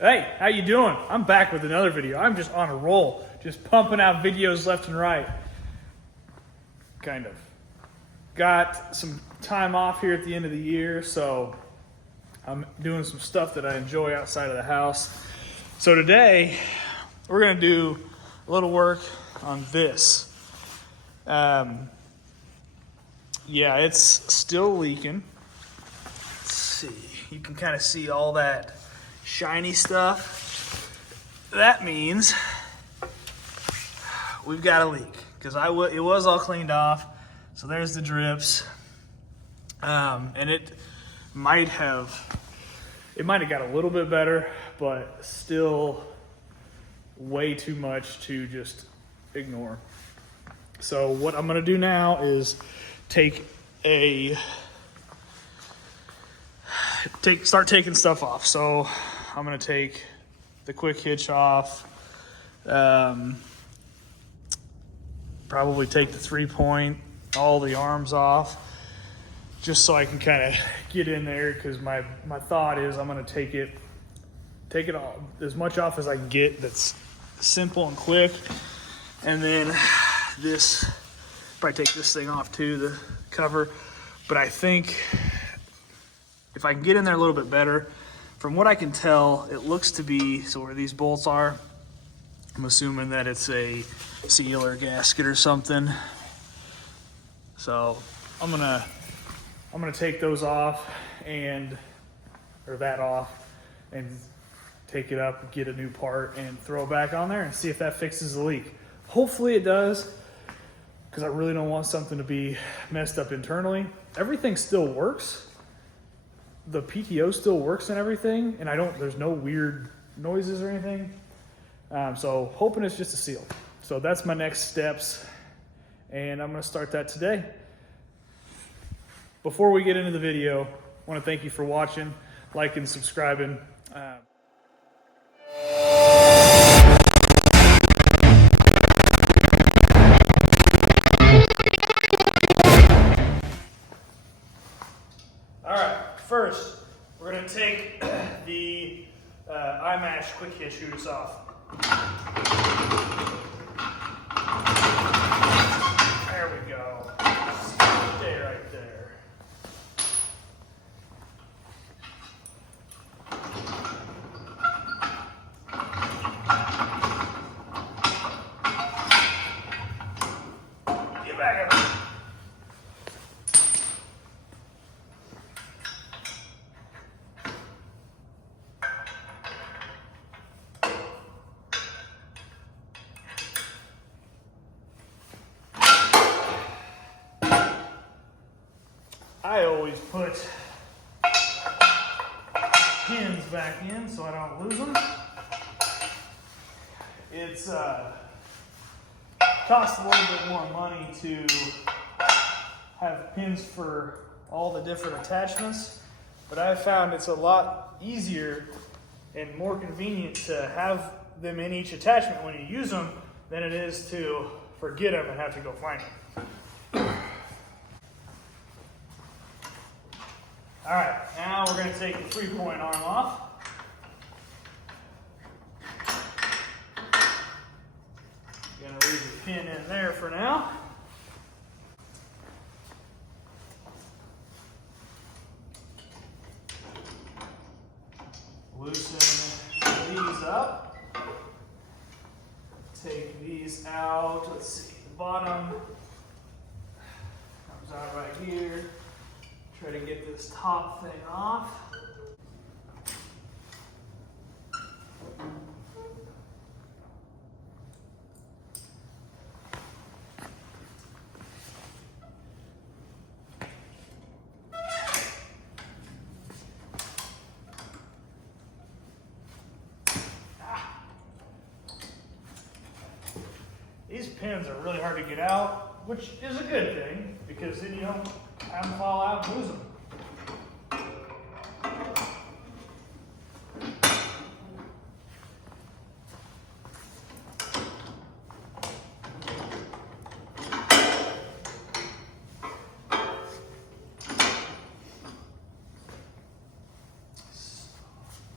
Hey, how you doing? I'm back with another video. I'm just on a roll, just pumping out videos left and right. Kind of. Got some time off here at the end of the year, so I'm doing some stuff that I enjoy outside of the house. So today, we're gonna do a little work on this. Yeah, it's still leaking. Let's see, you can kind of see all that shiny stuff. That means we've got a leak because it was all cleaned off. So there's the drips, and it might have got a little bit better, but still way too much to just ignore. So what I'm gonna do now is start taking stuff off. So I'm gonna take the quick hitch off, probably take the 3-point, all the arms off, just so I can kind of get in there, because my thought is I'm gonna take it all, as much off as I can get that's simple and quick. And then probably take this thing off too, the cover. But I think if I can get in there a little bit better, from what I can tell, it looks to be, so where these bolts are, I'm assuming that it's a seal or gasket or something. So I'm gonna take those off or that off, and take it up, get a new part, and throw it back on there and see if that fixes the leak. Hopefully it does, because I really don't want something to be messed up internally. Everything still works. The PTO still works and everything, and there's no weird noises or anything. So hoping it's just a seal. So that's my next steps, and I'm gonna start that today. Before we get into the video, I wanna thank you for watching, liking, subscribing. First, we're going to take the iMatch quick hitch hoops off. There we go. Stay right there. Get back up. I always put pins back in so I don't lose them. It's costs a little bit more money to have pins for all the different attachments, but I've found it's a lot easier and more convenient to have them in each attachment when you use them than it is to forget them and have to go find them. All right, now we're going to take the 3-point arm off. Going to leave the pin in there for now. Loosen these up. Take these out. Let's see, the bottom comes out right here. Try to get this top thing off. These pins are really hard to get out, which is a good thing, because then you don't have them fall out and lose them.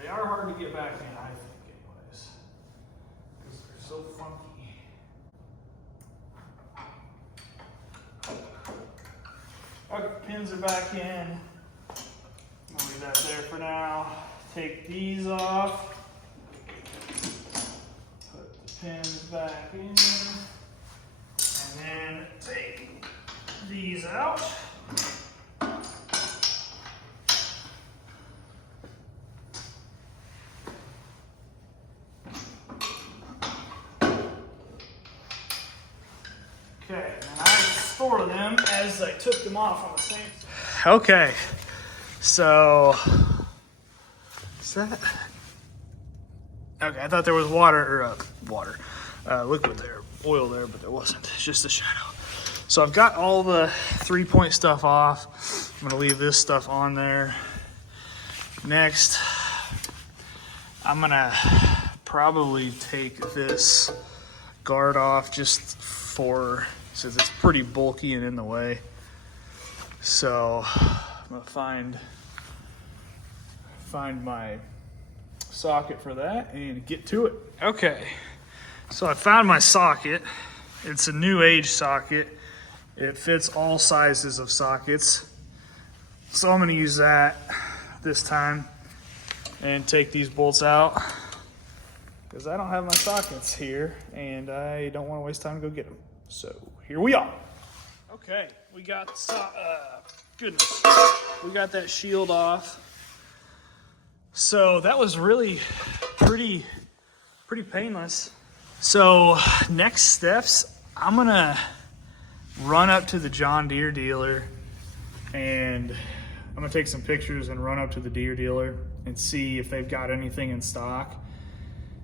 They are hard hard to get back in, I think, anyways, because they're so funky. Okay, pins are back in. I'll leave that there for now. Take these off. Put the pins back in. And then take these out. Okay, and I store them as I took them off on the same. Okay, so is that? Okay, I thought there was liquid there, oil there, but there wasn't. It's just a shadow. So I've got all the 3-point stuff off. I'm gonna leave this stuff on there. Next, I'm gonna probably take this guard off just since it's pretty bulky and in the way. So I'm gonna find my socket for that and get to it. Okay, so I found my socket. It's a new age socket. It fits all sizes of sockets. So I'm gonna use that this time and take these bolts out because I don't have my sockets here and I don't want to waste time to go get them. So here we are. Okay, we got goodness, we got that shield off. So that was really pretty painless. So next steps, I'm gonna run up to the John Deere dealer and I'm gonna take some pictures and run up to the Deere dealer and see if they've got anything in stock.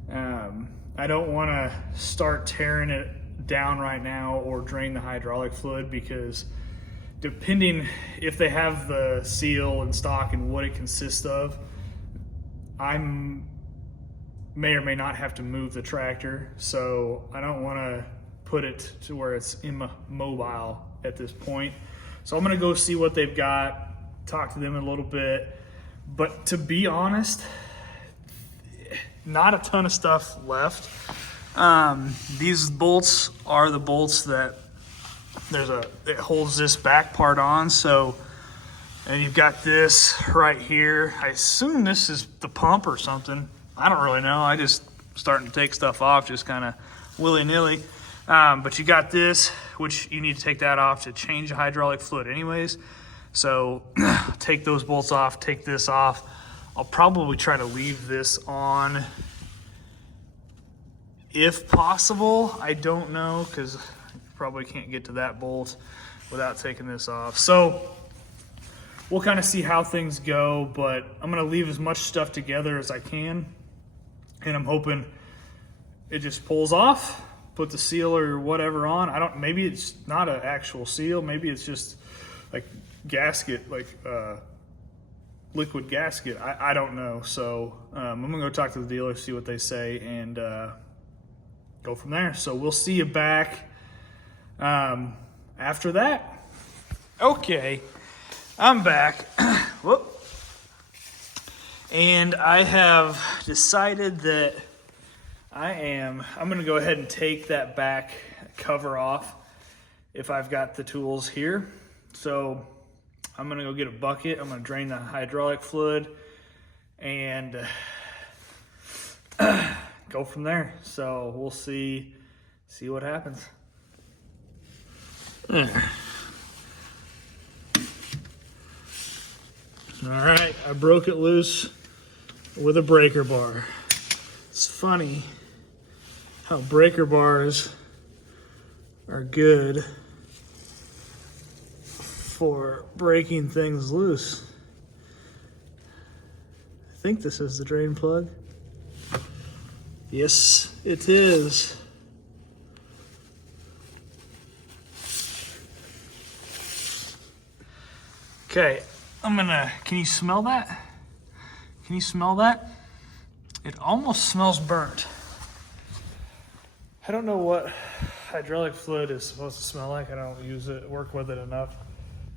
I don't want to start tearing it down right now or drain the hydraulic fluid because depending if they have the seal in stock and what it consists of, I may or may not have to move the tractor. So I don't want to put it to where it's immobile at this point. So I'm gonna go see what they've got, talk to them a little bit. But to be honest, not a ton of stuff left. These bolts are the bolts that it holds this back part on. So, and you've got this right here. I assume this is the pump or something. I don't really know. I just starting to take stuff off just kind of willy-nilly. But you got this, which you need to take that off to change the hydraulic fluid anyways. So take those bolts off, take this off. I'll probably try to leave this on if possible. I don't know, because probably can't get to that bolt without taking this off. So we'll kind of see how things go, but I'm gonna leave as much stuff together as I can. And I'm hoping it just pulls off, put the seal or whatever on. Maybe it's not an actual seal. Maybe it's just like gasket, like liquid gasket. I don't know. So I'm gonna go talk to the dealer, see what they say, and go from there. So we'll see you back after that. Okay, I'm back. Whoop. And I have decided that I'm gonna go ahead and take that back cover off if I've got the tools here. So I'm gonna go get a bucket. I'm gonna drain the hydraulic fluid and go from there. So we'll see what happens. All right, I broke it loose with a breaker bar. It's funny how breaker bars are good for breaking things loose. I think this is the drain plug. Yes, it is. Okay, can you smell that? Can you smell that? It almost smells burnt. I don't know what hydraulic fluid is supposed to smell like. I don't work with it enough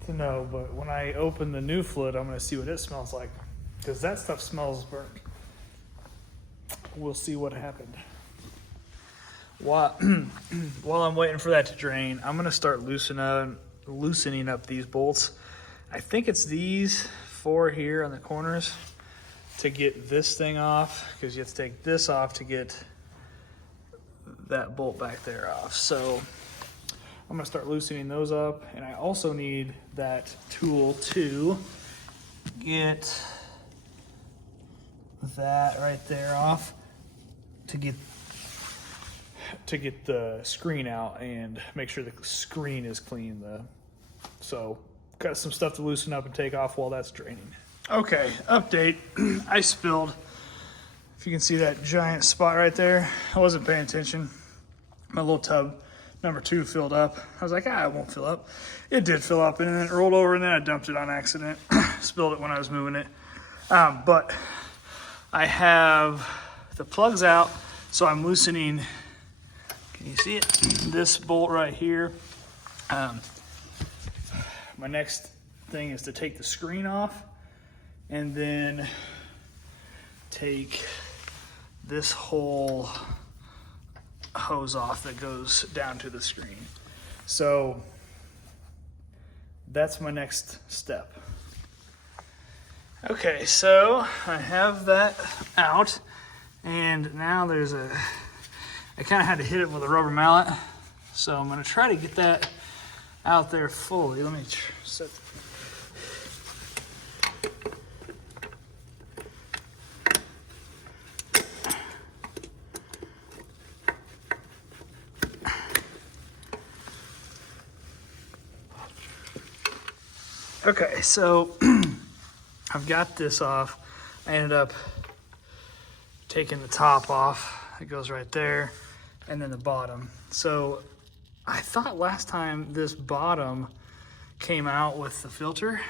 to know, but when I open the new fluid, I'm gonna see what it smells like, because that stuff smells burnt. we'll see what happened. While I'm waiting for that to drain, I'm gonna start loosening up these bolts. I think it's these 4 here on the corners to get this thing off, because you have to take this off to get that bolt back there off. So I'm gonna start loosening those up, and I also need that tool to get that right there off to get the screen out and make sure the screen is clean. So got some stuff to loosen up and take off while that's draining. Okay, update. I spilled, if you can see that giant spot right there, I wasn't paying attention. My little tub number 2 filled up. I was like, it won't fill up. It did fill up, and then it rolled over, and then I dumped it on accident. Spilled it when I was moving it. But I have the plugs out, so I'm loosening, can you see it? This bolt right here. My next thing is to take the screen off, and then take this whole hose off that goes down to the screen. So that's my next step. Okay, so I have that out, and now I kind of had to hit it with a rubber mallet, so I'm going to try to get that out there fully. Let me set. Okay, so I've got this off. I ended up taking the top off. It goes right there, and then the bottom. So I thought last time this bottom came out with the filter,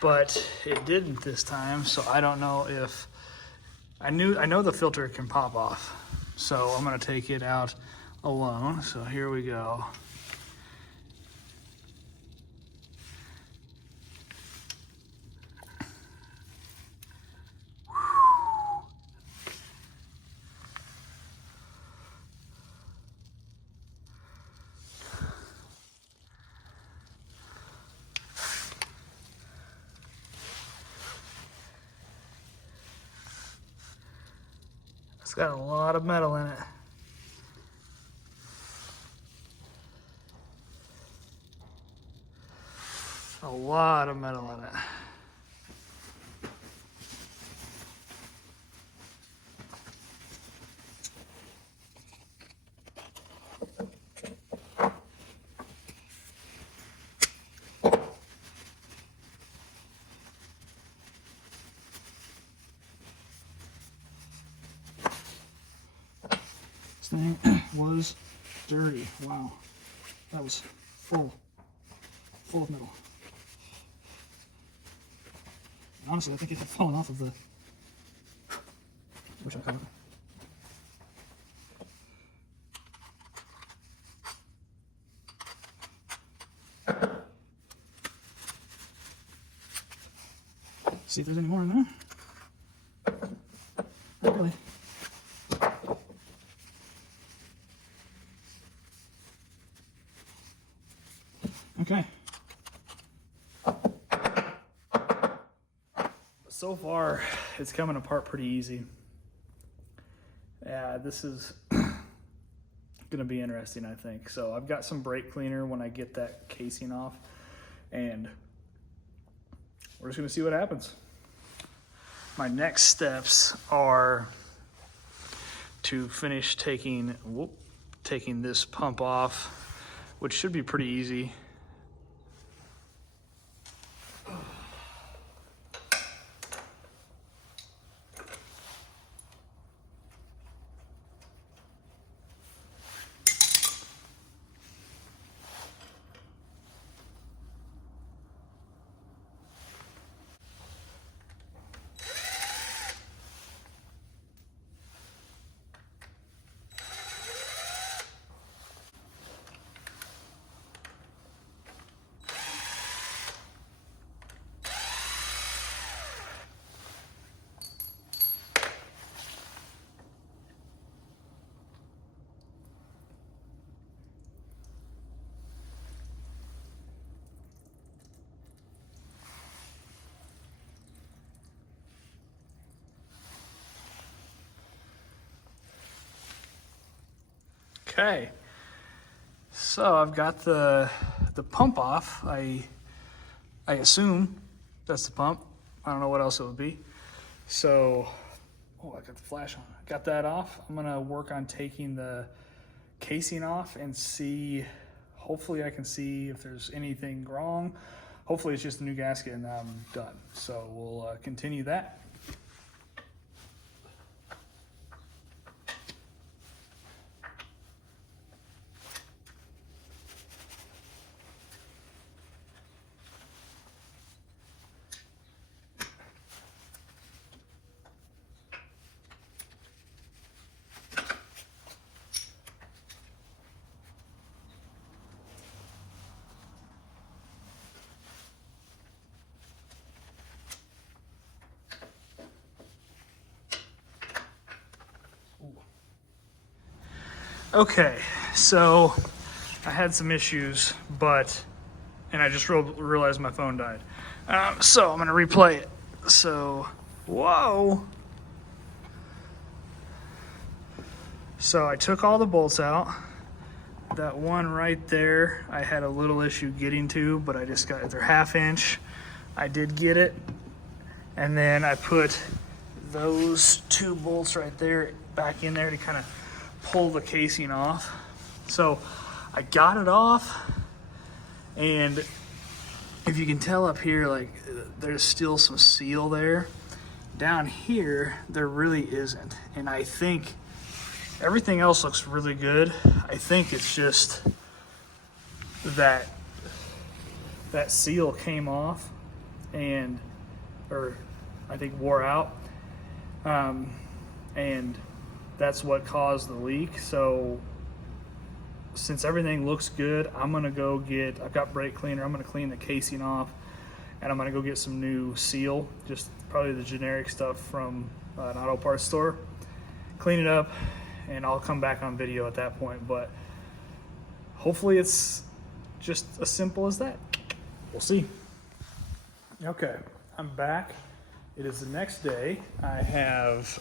but it didn't this time. So I don't know if I know the filter can pop off. So I'm gonna take it out alone. So here we go. It's got a lot of metal in it. A lot of metal in it. This thing was dirty. Wow. That was full of metal. And honestly, I think it had fallen off of the, which I call it. See if there's any more in there. Not really. Okay. So far, it's coming apart pretty easy. Yeah, this is gonna be interesting, I think. So I've got some brake cleaner when I get that casing off, and we're just gonna see what happens. My next steps are to finish taking this pump off, which should be pretty easy. Okay, so I've got the pump off. I assume that's the pump. I don't know what else it would be. So, oh, I got the flash on. Got that off. I'm gonna work on taking the casing off and see, hopefully I can see if there's anything wrong. Hopefully it's just a new gasket and I'm done. So we'll continue that. Okay, so I had some issues, and I just realized my phone died. So I'm gonna replay it. So, whoa. So I took all the bolts out. That one right there, I had a little issue getting to, but I just got, they're 1/2 inch. I did get it. And then I put those 2 bolts right there back in there to kind of pull the casing off. So I got it off, and if you can tell up here, like there's still some seal there. Down here, there really isn't. And I think everything else looks really good. I think it's just that seal came off or I think wore out. And that's what caused the leak. So since everything looks good, I'm gonna go get, I've got brake cleaner, I'm gonna clean the casing off, and I'm gonna go get some new seal, just probably the generic stuff from an auto parts store. Clean it up, and I'll come back on video at that point, but hopefully it's just as simple as that. We'll see. Okay, I'm back. It is the next day. I have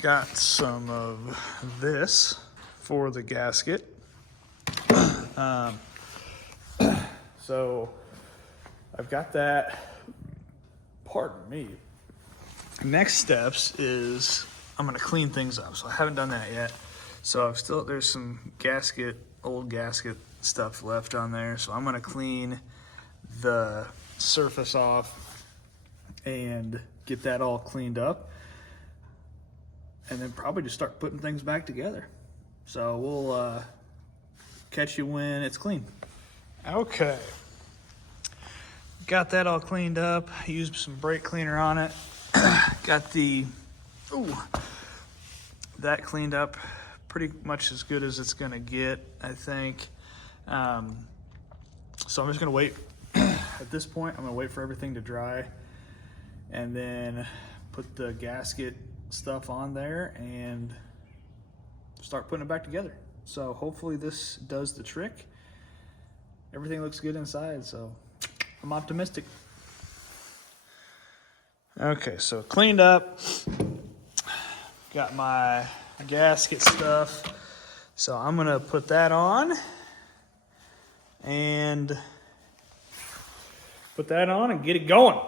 got some of this for the gasket. So I've got that. Pardon me. Next steps is I'm gonna clean things up. So I haven't done that yet. So there's some old gasket stuff left on there. So I'm gonna clean the surface off and get that all cleaned up, and then probably just start putting things back together. So we'll catch you when it's clean. Okay, got that all cleaned up. Used some brake cleaner on it. Got that cleaned up pretty much as good as it's gonna get, I think. So I'm just gonna wait. At this point, I'm gonna wait for everything to dry and then put the gasket stuff on there and start putting it back together. So hopefully this does the trick. Everything looks good inside, so I'm optimistic. Okay, so cleaned up. Got my gasket stuff. So I'm gonna put that on and get it going.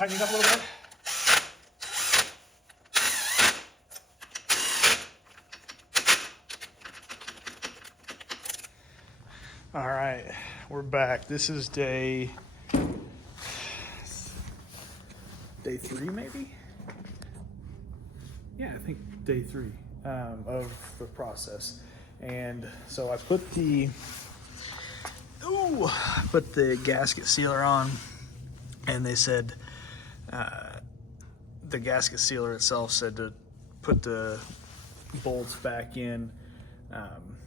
tighten it up a little bit. All right, we're back. This is day 3, maybe? Yeah, I think day 3 of the process. And so I put the gasket sealer on, and they said the gasket sealer itself said to put the bolts back in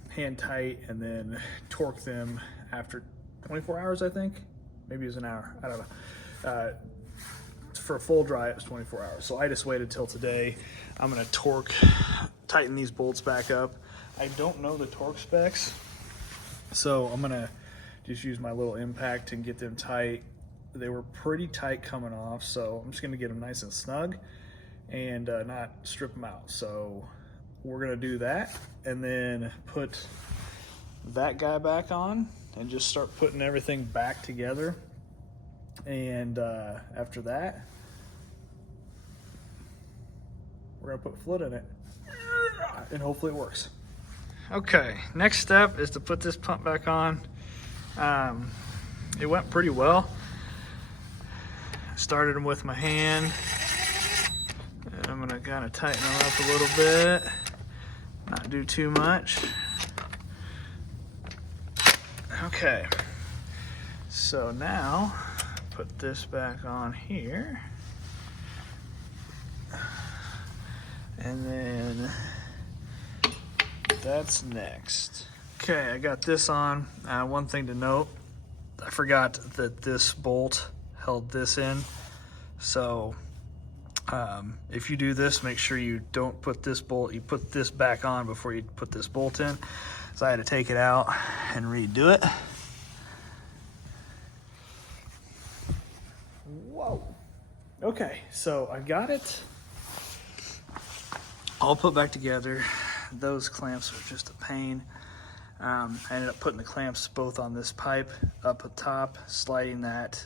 hand tight and then torque them after 24 hours, I think. Maybe it was an hour, I don't know. For a full dry, it was 24 hours. So I just waited till today. I'm gonna tighten these bolts back up. I don't know the torque specs, so I'm gonna just use my little impact and get them tight. They were pretty tight coming off, so I'm just gonna get them nice and snug and not strip them out. So we're gonna do that and then put that guy back on and just start putting everything back together. And after that, we're gonna put fluid in it and hopefully it works. Okay, next step is to put this pump back on. It went pretty well. Started them with my hand, and I'm gonna kind of tighten them up a little bit, not do too much. Okay, so now put this back on here, and then that's next. Okay, I got this on. One thing to note, I forgot that this bolt held this in. So if you do this, make sure you don't put this bolt, you put this back on before you put this bolt in. So I had to take it out and redo it. Whoa. Okay, so I got it all put back together. Those clamps are just a pain. I ended up putting the clamps both on this pipe up at top, sliding that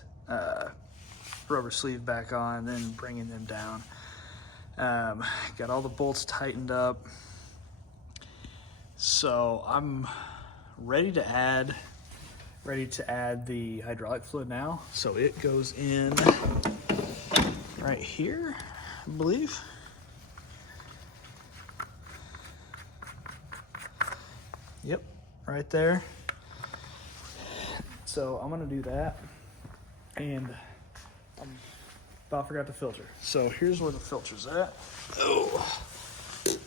rubber sleeve back on, and then bringing them down. Got all the bolts tightened up. So I'm ready to add the hydraulic fluid now. So it goes in right here, I believe. Yep, right there. So I'm gonna do that, and I about forgot the filter. So here's where the filter's at. Oh, the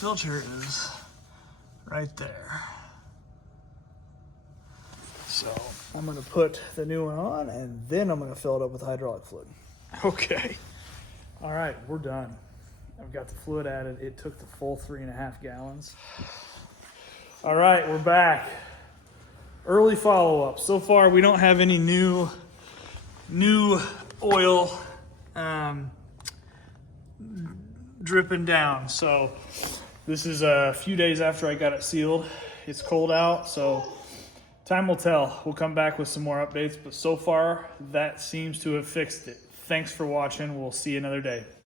filter is right there. So I'm gonna put the new one on, and then I'm gonna fill it up with hydraulic fluid. Okay. All right, we're done. I've got the fluid added. It took the full 3.5 gallons. All right, we're back. Early follow-up. So far, we don't have any new oil dripping down. So this is a few days after I got it sealed. It's cold out, so time will tell. We'll come back with some more updates, but so far, that seems to have fixed it. Thanks for watching. We'll see you another day.